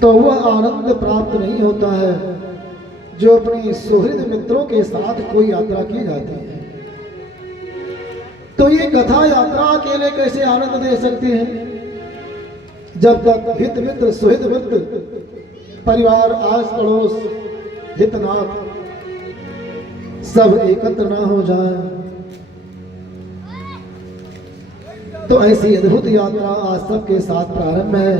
तो वह आनंद प्राप्त नहीं होता है जो अपने सुहृद मित्रों के साथ कोई यात्रा की जाती है। तो ये कथा यात्रा अकेले कैसे आनंद दे सकती है, जब तक हित मित्र सुहृद मित्र परिवार आस पड़ोस हितनाथ सब एकत्र ना हो जाए। तो ऐसी अद्भुत यात्रा आज सबके साथ प्रारंभ है।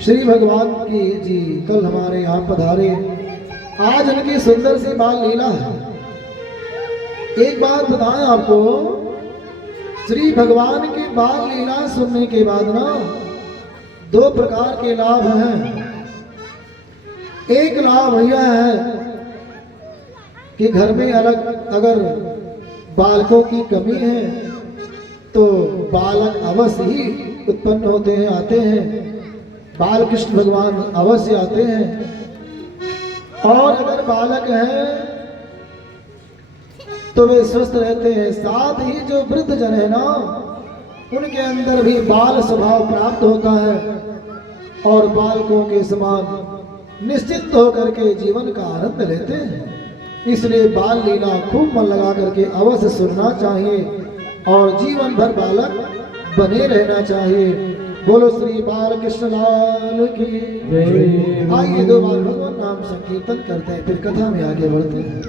श्री भगवान की जी कल हमारे यहाँ पधारे, आज उनकी सुंदर सी बाल लीला है। एक बात बताएं आपको, श्री भगवान की बाल लीला सुनने के बाद ना दो प्रकार के लाभ हैं। एक लाभ यह है कि घर में अगर बालकों की कमी है तो बालक अवश्य ही उत्पन्न होते हैं, आते हैं, बाल कृष्ण भगवान अवश्य आते हैं। और अगर बालक हैं तो वे स्वस्थ रहते हैं। साथ ही जो वृद्ध जन है ना, उनके अंदर भी बाल स्वभाव प्राप्त होता है और बालकों के समान निश्चिंत होकर के जीवन का आनंद लेते हैं। इसलिए बाल लीला खूब मन लगा करके अवश्य सुनना चाहिए और जीवन भर बालक बने रहना चाहिए। बोलो श्री बाल कृष्ण लाल की जय। आइए दो बार भगवान नाम संकीर्तन करते हैं, फिर कथा में आगे बढ़ते हैं।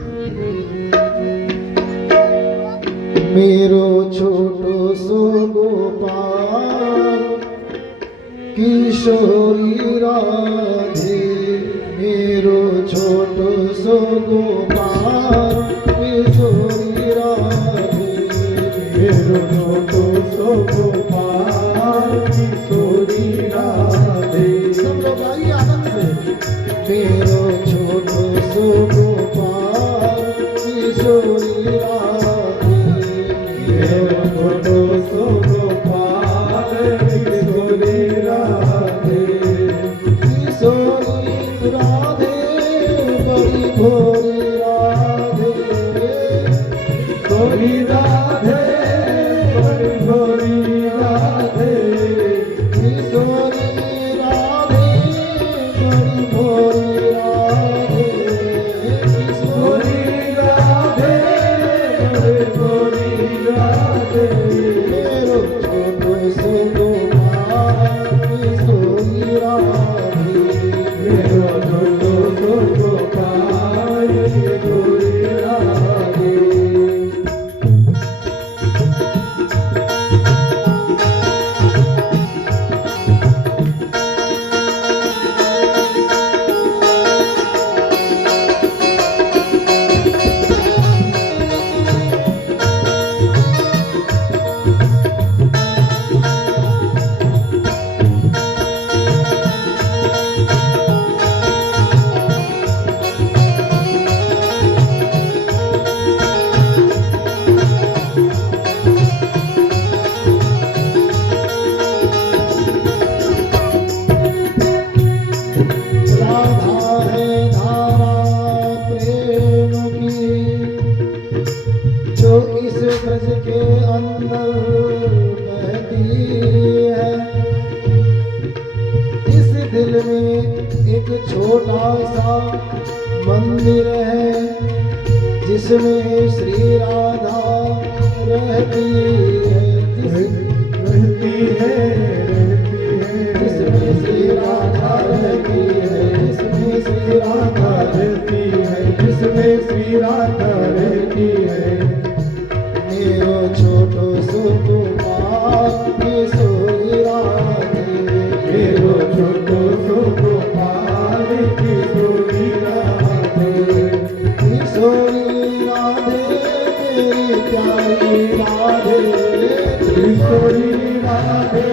मेरो छोटो सो गोपाल किशोरी राधे, मेरो छोटो सो गोपाल किशोरी राधे, मेरो छोटो सो गोपाल किशोरी राधे। सब लोग आइए आनंद से। मेरो छोटो सो गोपाल किशोरी राधे, मेरो छोटो सो गोपाल किशोरी राधे, किशोरी राधे बड़ी भोरी राधे, भोरी राधे बड़ी भोरी राधे, किशोरी राधे बड़ी भोरी राधे, किशोरी राधे बड़ी भोरी राधे, मेरो छोटो सो गोपाल किशोरी राधे, मेरो छोटो सो गोपाल किशोरी राधे। राधा है धारा प्रेम की, जो इस ब्रज के अंदर बहती है। इस दिल में एक छोटा सा मंदिर है, जिसमें श्री राधा रहती है, रहती है, जिसमें श्री राधा रहती है, जिसमें श्री राधा रहती है, जिसमें श्री राधा रहती है। मेरो छोटो सो गोपाल किशोरी राधे, मेरो छोटो सो गोपाल किशोरी राधे, किशोरी राधे मेरी प्यारी राधे, किशोरी राधे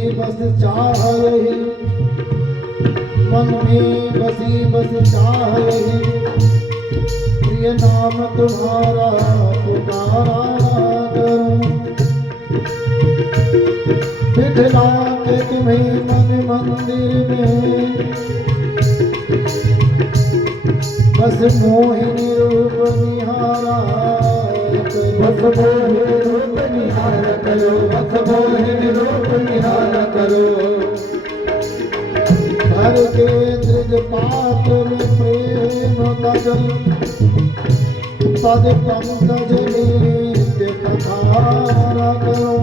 बसी बस चाह यही, मन में बसी बस चाह यही, प्रिय नाम तुम्हारा पुकारा करूं। बिठला के तुम्हें मन मंदिर में, बस मोहिनी रूप निहारा करो, बस मोहिनी रूप निहारा करो, बस मोहिनी रूप निहारा करो। भर के दृढ़ पात्र में प्रेम का जल, पद पंकज नित्य कथारा करो,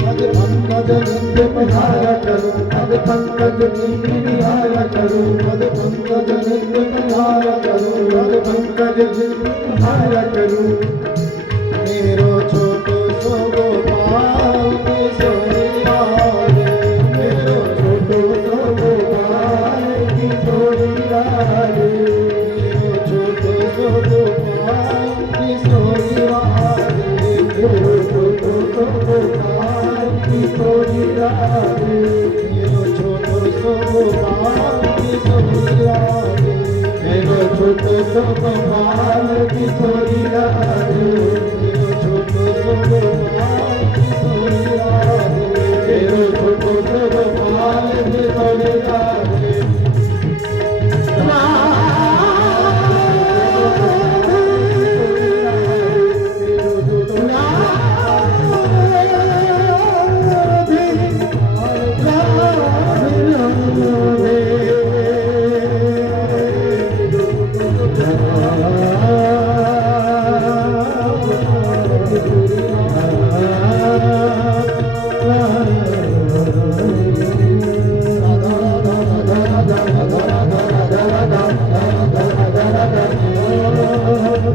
पद पंकज नित्य निहारा करो, पद पंकज नित्य निहारा करो, पद पंकज नित्य निहारा करो, पद पंकज नित्य निहारा करो। मेरो छोटो सो गोपाल की सोनिया रे, मेरो छोटो सो गोपाल की सोनिया रे, मेरो छोटो सो गोपाल की सोनिया रे, मेरो छोटो सो गोपाल की सोनिया रे, मेरो छोटो सो गोपाल की सोनिया रे, मेरो छोटो सो गोपाल की सोनिया रे, मेरो छोटो सो गोपाल की सोनिया रे, मेरो छोटो सो गोपाल की सोनिया रे।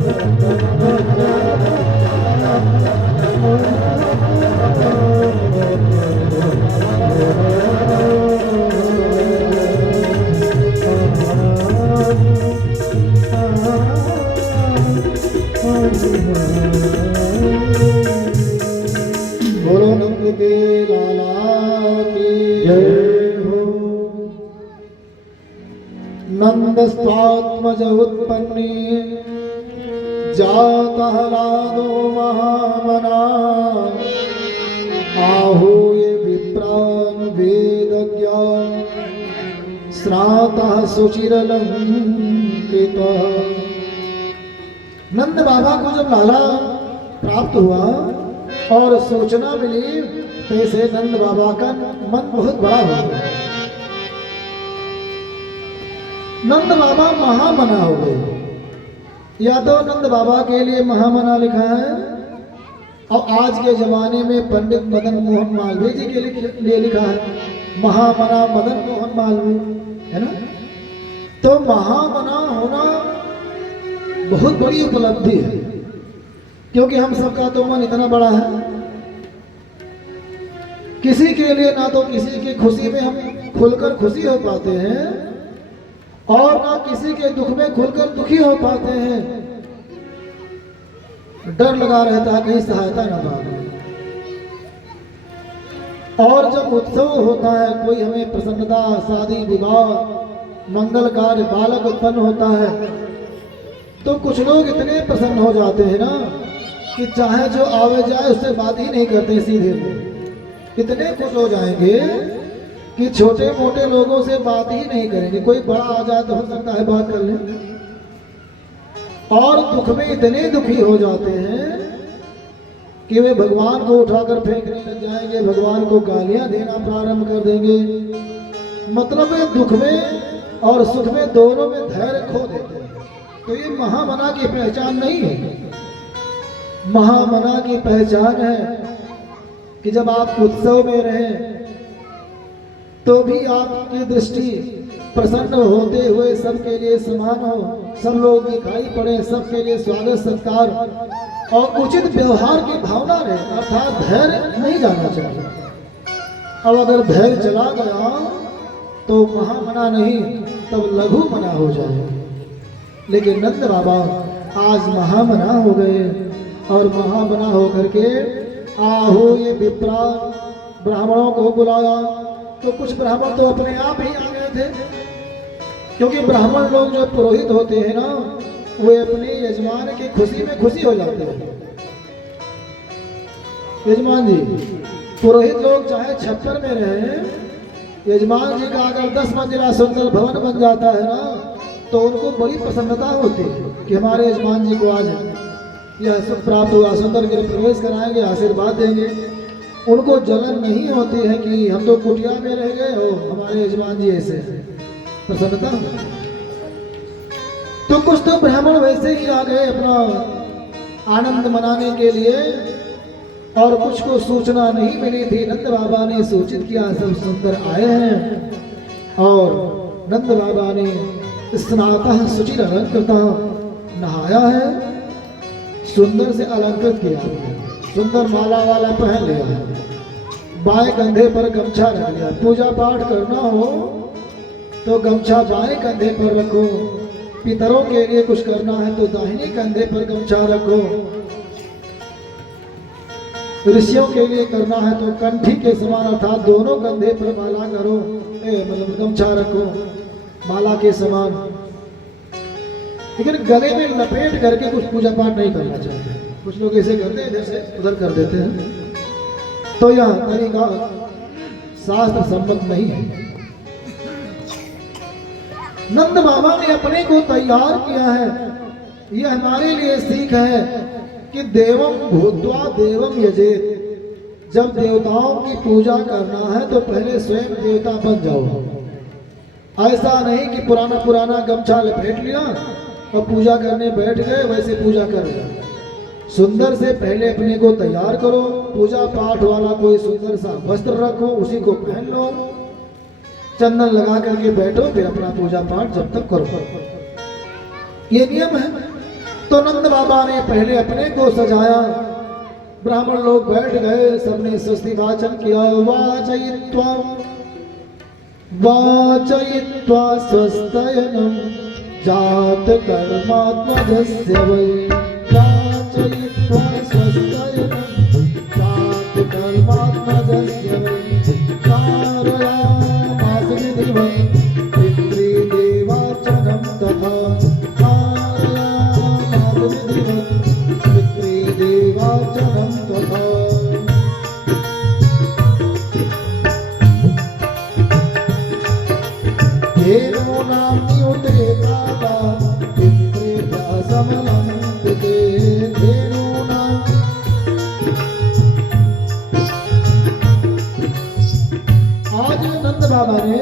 बोलो नंद के लाला की जय हो। नंद स्वात्मज उत्पन्नी जाता लादो महामना, आहूय विप्रान वेद ज्ञान श्राता सुचिरलंकृत। नंद बाबा को जब लाला प्राप्त हुआ और सूचना मिली, तैसे नंद बाबा का मन बहुत बड़ा हो गया। नंद बाबा महामना हो गए। या तो नंद बाबा के लिए महामना लिखा है, और आज के जमाने में पंडित मदन मोहन मालवीय जी के लिए लिखा है महामना मदन मोहन मालवीय, है ना। तो महामना होना बहुत बड़ी उपलब्धि है, क्योंकि हम सबका तो मन इतना बड़ा है, किसी के लिए ना तो किसी की खुशी में हम खुलकर खुशी हो पाते हैं, और ना किसी के दुख में खुलकर दुखी हो पाते हैं। डर लगा रहता है कहीं सहायता ना पाए। और जब उत्सव होता है, कोई हमें प्रसन्नता, शादी विवाह, मंगल कार्य, बालक उत्पन्न होता है, तो कुछ लोग इतने प्रसन्न हो जाते हैं ना कि चाहे जो आवे जाए उससे बात ही नहीं करते, सीधे इतने खुश हो जाएंगे कि छोटे मोटे लोगों से बात ही नहीं करेंगे। कोई बड़ा आ जाए तो हो सकता है बात कर लें, और दुख में इतने दुखी हो जाते हैं कि वे भगवान को उठाकर फेंकने लग जाएंगे, भगवान को गालियां देना प्रारंभ कर देंगे। मतलब वे दुख में और सुख में दोनों में धैर्य खो देते हैं। तो ये महामना की पहचान नहीं है। महामना की पहचान है कि जब आप उत्सव में रहें तो भी आपकी दृष्टि प्रसन्न होते हुए सबके लिए समान हो, सब लोग दिखाई पड़े, सबके लिए स्वागत सत्कार और उचित व्यवहार की भावना रहे, अर्थात धैर्य नहीं जाना चाहिए। अब अगर धैर्य चला गया तो महामना नहीं, तब लघु मना हो जाए। लेकिन नंद बाबा आज महामना हो गए, और महामना होकर के आहू ये विप्रा ब्राह्मणों को बुलाया तो कुछ ब्राह्मण तो अपने आप ही आ गए थे, क्योंकि ब्राह्मण लोग जो पुरोहित होते हैं ना, वे अपने यजमान की खुशी में खुशी हो जाते हैं। यजमान जी, पुरोहित लोग चाहे छप्पर में रहे, यजमान जी का अगर 10 मंजिला सुंदर भवन बन जाता है ना, तो उनको बड़ी प्रसन्नता होती है कि हमारे यजमान जी को आज यह सुख प्राप्त हुआ, सुंदर गृह प्रवेश कराएंगे, आशीर्वाद देंगे। उनको जलन नहीं होती है कि हम तो कुटिया में रह गए हो, हमारे यजमान जी ऐसे हैं। प्रसन्नता। तो कुछ तो ब्राह्मण वैसे ही आ गए अपना आनंद मनाने के लिए, और कुछ को सूचना नहीं मिली थी। नंद बाबा ने सूचित किया सब सुंदर आए हैं, और नंद बाबा ने स्नातः शुचिर अलंकृतः नहाया है, सुंदर से अलंकृत किया, सुंदर माला वाला पहन लिया है, बाएं कंधे पर गमछा रख लिया। पूजा पाठ करना हो तो गमछा बाएं कंधे पर रखो, पितरों के लिए कुछ करना है तो दाहिने कंधे पर गमछा रखो, ऋषियों के लिए करना है तो कंठी के समान अर्थात दोनों कंधे पर माला करो, मतलब गमछा रखो माला के समान। लेकिन गले में लपेट करके कुछ पूजा पाठ नहीं करना चाहिए। कुछ लोग ऐसे करते हैं, इधर से उधर कर देते हैं, तो यह तरीका शास्त्र सम्मत नहीं है। नंद बाबा ने अपने को तैयार किया है। यह हमारे लिए सीख है कि देवम भूत्वा देवम यजेत। जब देवताओं की पूजा करना है तो पहले स्वयं देवता बन जाओ। ऐसा नहीं कि पुराना पुराना गमछा लपेट लिया और पूजा करने बैठ गए, वैसे पूजा कर रहे। सुंदर से पहले अपने को तैयार करो, पूजा पाठ वाला कोई सुंदर सा वस्त्र रखो, उसी को पहन लो, चंदन लगा करके बैठो, फिर अपना पूजा पाठ जब तक करो। ये नियम है। तो नंद बाबा ने पहले अपने को सजाया, ब्राह्मण लोग बैठ गए, सबने स्वस्ति वाचन किया। वाचयित्वा वाचयित्वा स्वस्तयनं जात कर्मात्मजस्य वै। वाचयित्वा स्वस्तयनं जात कर्मात्मजस्य वै। कारयामास विधिवत् पितृदेवार्चनं तथा। पितृदेवार्चनं तथा। धेनो नाम्युते दाता पितृभ्यः समलं कृते। धेनो नाम। आज नंद बाबा ने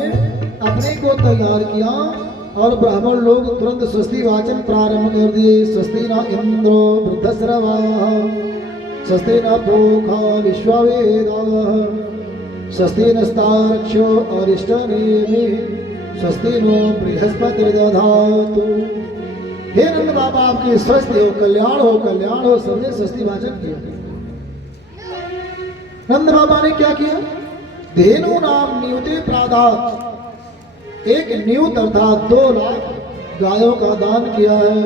अपने को तैयार किया और ब्राह्मण लोग तुरंत स्वस्ति वाचन प्रारंभ कर दिए। स्वस्ति न इंद्रो वृद्धस्रवाः, स्वस्ति न पूषा विश्ववेदाः, स्वस्ति नस्तार्क्ष्यो अरिष्टनेमिः, स्वस्ति नो बृहस्पतिर्दधातु। हे नंद बाबा, आपकी स्वस्थ हो, कल्याण हो, कल्याण हो। सबने स्वस्ति वाचन किया। नंद बाबा ने क्या किया? धेनु नाम नियुते प्रादात, एक नियुत अर्थात 2 लाख गायों का दान किया है।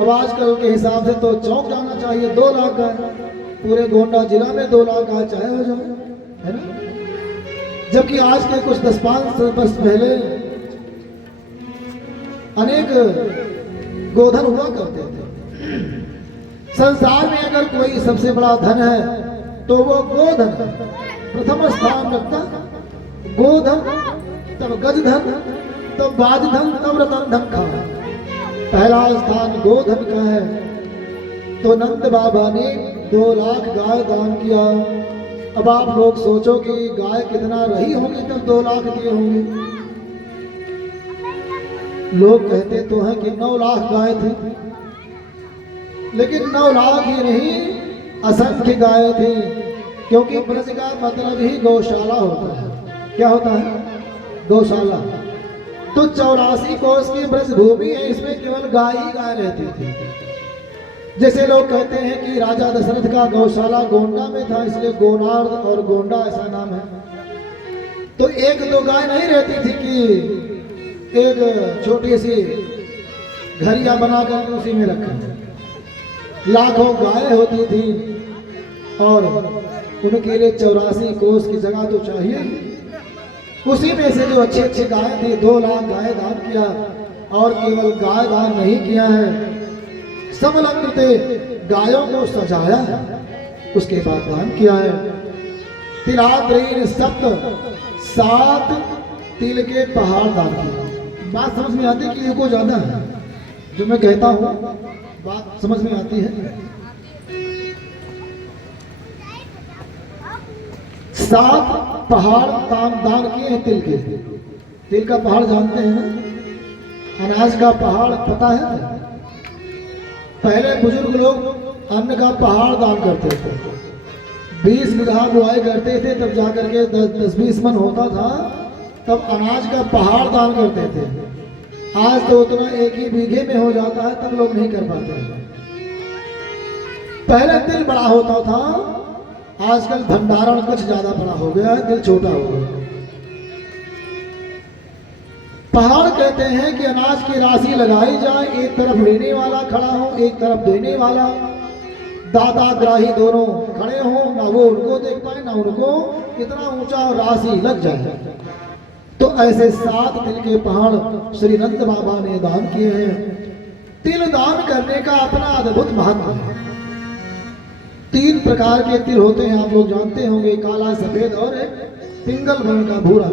अब आजकल के हिसाब से तो चौंक जाना चाहिए। 2 लाख गाय, पूरे गोंडा जिला में 2 लाख गाय चाहे हो जाए, है ना? जबकि आज के कुछ 10-5 वर्ष पहले अनेक गोधन हुआ करते थे। संसार में अगर कोई सबसे बड़ा धन है तो वो गोधन प्रथम स्थान रखता। गोधन, तब गजधन, तब बाजधन, तब रतन धन का पहला स्थान गोधन का है। तो नंद बाबा ने 2 लाख गाय दान किया। अब आप लोग सोचो कि गाय कितना रही होंगी तब 2 लाख दिए होंगे। लोग कहते तो हैं कि 9 लाख गाय थी, लेकिन 9 लाख ही नहीं, असंख्य गाय थी, क्योंकि ब्रज का मतलब ही गौशाला होता है। क्या होता है? गौशाला। तो 84 कोस की ब्रज भूमि है, इसमें केवल गाय ही गाय रहती थी। जैसे लोग कहते हैं कि राजा दशरथ का गौशाला गोंडा में था, इसलिए गोनार्द और गोंडा ऐसा नाम है। तो 1-2 गाय नहीं रहती थी कि एक छोटी सी घरिया बनाकर उसी में रखा। लाखों गाय होती थी और उनके लिए 84 कोस की जगह तो चाहिए। उसी में से जो अच्छी अच्छी गाय थी 2 लाख गाय दान किया, और केवल गाय दान नहीं किया है, समलग्न थे गायों को सजाया है, उसके बाद दान किया है। तिलाद्रीन सप्त 7 तिल के पहाड़ दान किए। बात समझ में आती है कि को ज्यादा है जो मैं कहता हूँ, बात समझ में आती है। 7 पहाड़ दान किए हैं तिल के। तिल का पहाड़ जानते हैं ना, अनाज का पहाड़ पता है। पहले बुजुर्ग लोग अन्न का पहाड़ दान करते थे, 20 बीघा बुआई करते थे, तब जाकर के 10-20 मन होता था, तब अनाज का पहाड़ दान करते थे। आज तो उतना 1 ही बीघे में हो जाता है, तब लोग नहीं कर पाते हैं। पहले तिल बड़ा होता था, आजकल भंडारण कुछ ज्यादा बड़ा हो गया है, तिल छोटा हो गया। पहाड़ कहते हैं कि अनाज की राशि लगाई जाए, एक तरफ लेने वाला खड़ा हो, एक तरफ देने वाला, दाता ग्राही दोनों खड़े हो, ना वो उनको देख पाए ना उनको, इतना ऊंचा राशि लग जाए। तो ऐसे 7 तिल के पहाड़ श्री नंद बाबा ने दान किए हैं। तिल दान करने का अपना अद्भुत महत्व है। 3 प्रकार के तिल होते हैं, आप लोग जानते होंगे, काला, सफेद और पिंगल वर्ण का भूरा।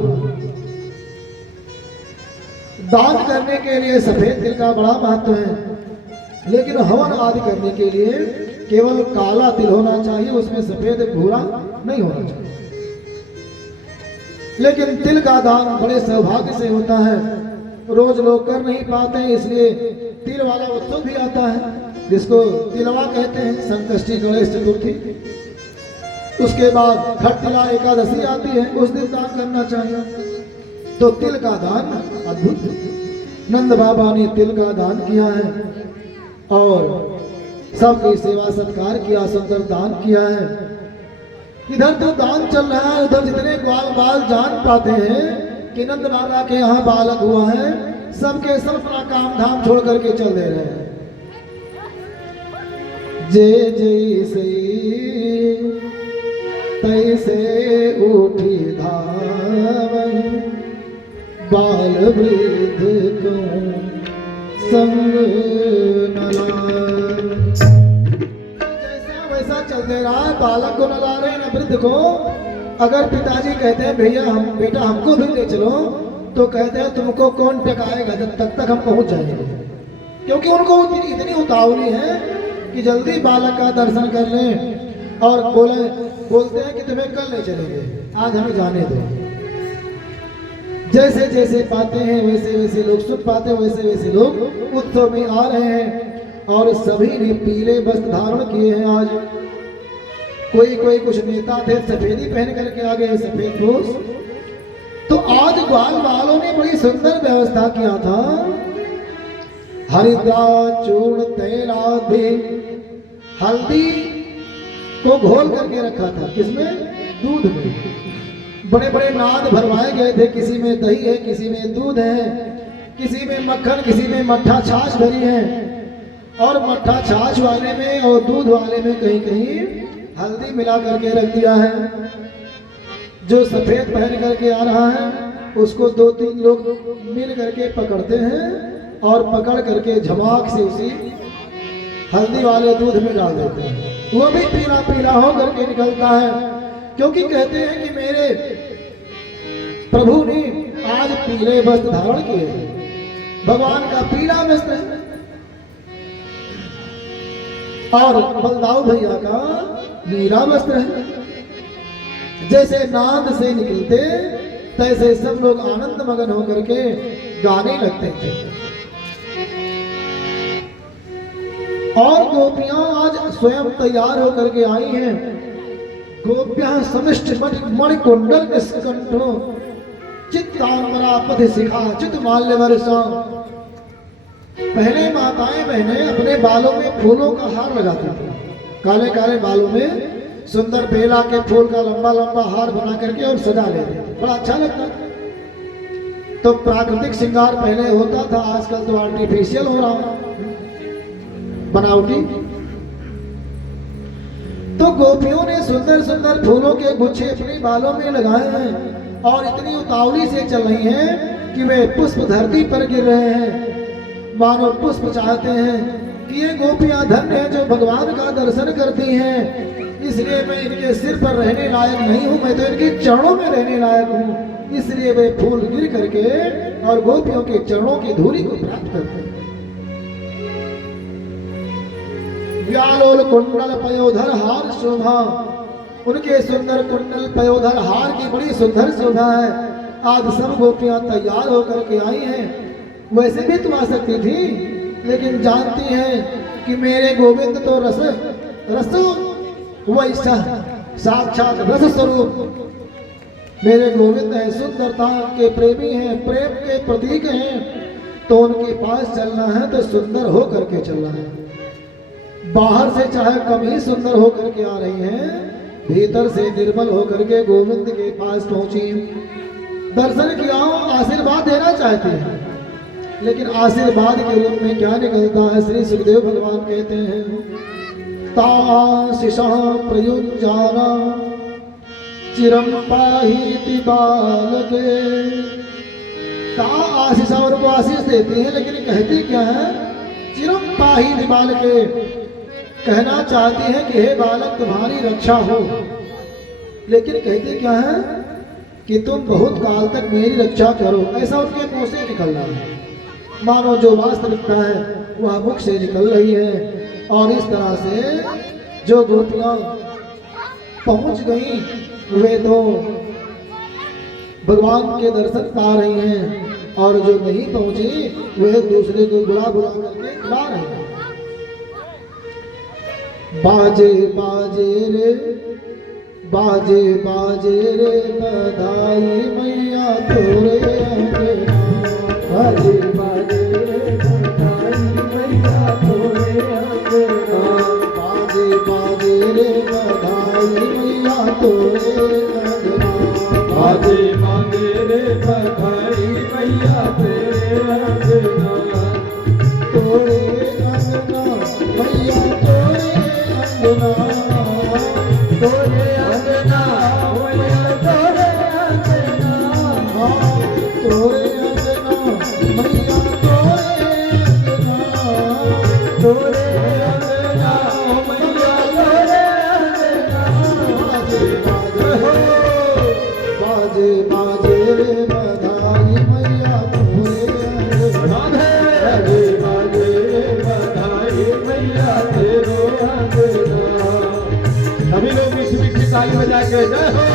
दान करने के लिए सफेद तिल का बड़ा महत्व है, लेकिन हवन आदि करने के लिए केवल काला तिल होना चाहिए, उसमें सफेद भूरा नहीं होना चाहिए। लेकिन तिल का दान बड़े सौभाग्य से होता है, रोज लोग कर नहीं पाते हैं, इसलिए तिल वाला उत्सव भी आता है, जिसको तिलवा कहते हैं, संकष्टी गणेश चतुर्थी। उसके बाद खटतिला एकादशी आती है, उस दिन दान करना चाहिए। तो तिल का दान अद्भुत, नंद बाबा ने तिल का दान किया है और सबकी सेवा सत्कार किया, सुंदर दान किया है। इधर तो दान चल रहा है, उधर जितने ग्वाल बाल जान पाते हैं कि नंद बाबा के यहाँ बालक हुआ है, सबके सब अपना काम धाम छोड़ करके चल दे रहे हैं। जय जय सई तैसे उठी धावई, बाल वृद्ध को संग न लाए। जैसा वैसा चल दे रहा है, बालक को न ला रहे न वृद्ध को। अगर पिताजी कहते हैं भैया हम बेटा हमको भी ले चलो, तो कहते हैं तुमको कौन टकाएगा जब तक हम पहुंच जाएंगे, क्योंकि उनको इतनी उतावली है कि जल्दी बालक का दर्शन कर लें, और बोलते हैं कि तुम्हें कल ले चलेंगे, आज हमें जाने दो। जैसे जैसे पाते हैं वैसे वैसे लोग सुन पाते हैं, वैसे वैसे लोग उत्सव में आ रहे हैं, और सभी ने पीले वस्त्र धारण किए हैं। आज कोई कुछ नेता थे सफेदी पहन करके आ गए, सफेद पोष। तो आज ग्वाल वालों ने बड़ी सुंदर व्यवस्था किया था, हरिद्रा चूर्ण तेल आदि हल्दी को घोल करके रखा था, किसमें? दूध में। बड़े बड़े नाद भरवाए गए थे, किसी में दही है, किसी में दूध है, किसी में मक्खन, किसी में मट्ठा छाछ भरी है, और मट्ठा छाछ वाले में और दूध वाले में कहीं कहीं हल्दी मिला करके रख दिया है। जो सफेद पहन करके आ रहा है उसको 2-3 लोग मिल करके पकड़ते हैं, और पकड़ करके झमाक से उसी हल्दी वाले दूध में डाल देते हैं। वो भी पीला पीला हो करके निकलता है, क्योंकि कहते हैं कि मेरे प्रभु ने आज पीले वस्त्र धारण किए, भगवान का पीला वस्त्र है, और बलदाऊ भैया का नीला वस्त्र है। जैसे नाद से निकलते तैसे सब लोग आनंद मगन होकर के गाने लगते थे। और गोपियां आज स्वयं तैयार होकर के आई हैं। गोप्यां समिष्ट मणिकुंडल निष्कंठो चित्तांबरापथ शिखा चित माल्य वर्षा। पहले माताएं बहनें अपने बालों में फूलों का हार लगाती थी, काले काले बालों में सुंदर बेला के फूल का लंबा लंबा हार बना करके और सजा लेते थे, बड़ा अच्छा लगता था। तो प्राकृतिक श्रृंगार पहले होता था, आजकल तो आर्टिफिशियल हो रहा है, बनावटी। तो गोपियों ने सुंदर सुंदर फूलों के गुच्छे अपने बालों में लगाए हैं और इतनी उतावली से चल रही हैं कि वे पुष्प धरती पर गिर रहे हैं। मानो पुष्प चाहते हैं कि ये गोपियां धन्य हैं जो भगवान का दर्शन करती हैं, इसलिए मैं इनके सिर पर रहने लायक नहीं हूँ, मैं तो इनके चरणों में रहने लायक हूँ। इसलिए वे फूल गिर करके और गोपियों के चरणों की धूली को प्राप्त करते हैं। व्यालोल कुंडल पयोधर हार शोभा, उनके सुंदर कुंडल पयोधर हार की बड़ी सुंदर शोभा है। आज सब गोपियां तैयार होकर के आई हैं। वैसे भी तुम आ सकती थी, लेकिन जानती हैं कि मेरे गोविंद तो रस वैसा साक्षात रस स्वरूप मेरे गोविंद है, सुंदरता के प्रेमी हैं, प्रेम के प्रतीक हैं। तो उनके पास चलना है तो सुंदर हो करके चलना है। बाहर से चाहे कम ही सुंदर होकर के आ रही हैं, भीतर से निर्मल होकर के गोविंद के पास पहुंची, दर्शन किया, आशीर्वाद देना चाहती है। लेकिन आशीर्वाद के रूप में क्या निकलता है? श्री सुखदेव भगवान कहते हैं ताशिषा प्रयुञ्जाना चिरम पाहीति बालके। ता आशीषा उनको आशीष देती है, लेकिन कहती क्या है? चिरम पाहीति बालके, कहना चाहती है कि हे बालक तुम्हारी रक्षा हो। लेकिन कहते क्या है कि तुम बहुत काल तक मेरी रक्षा करो, ऐसा उनके मुंह से निकल रहा है। मानो जो वास्तविकता है वह मुख से निकल रही है। और इस तरह से जो गोपियां पहुंच गई वे तो भगवान के दर्शन पा रही हैं, और जो नहीं पहुंची वे एक दूसरे को बुला बुला करके बुला रहे हैं। बाजे बाजे रे बाजे बाजे रे बधाई मैया तोरे अंगना, बाजे बाजे रे बधाई मैया तोरे अंगना, बाजे बाजे रे बधाई मैया तोरे अंगना, बाजे बाजे रे बधाई मैया तेरे अंगना, तोरे अंगना मैया तोरे अंगना, तोरे अंगना मैया तोरे अंगना, तोरे अंगना मैया तोरे अंगना, तोरे अंगना मैया तोरे अंगना, बाजे बाजे रे बधाई मैया तोरे अंगना, बाजे बाजे रे बधाई मैया तेरे अंगना। सभी लोग मीठी मीठी ताली बजा के जय हो।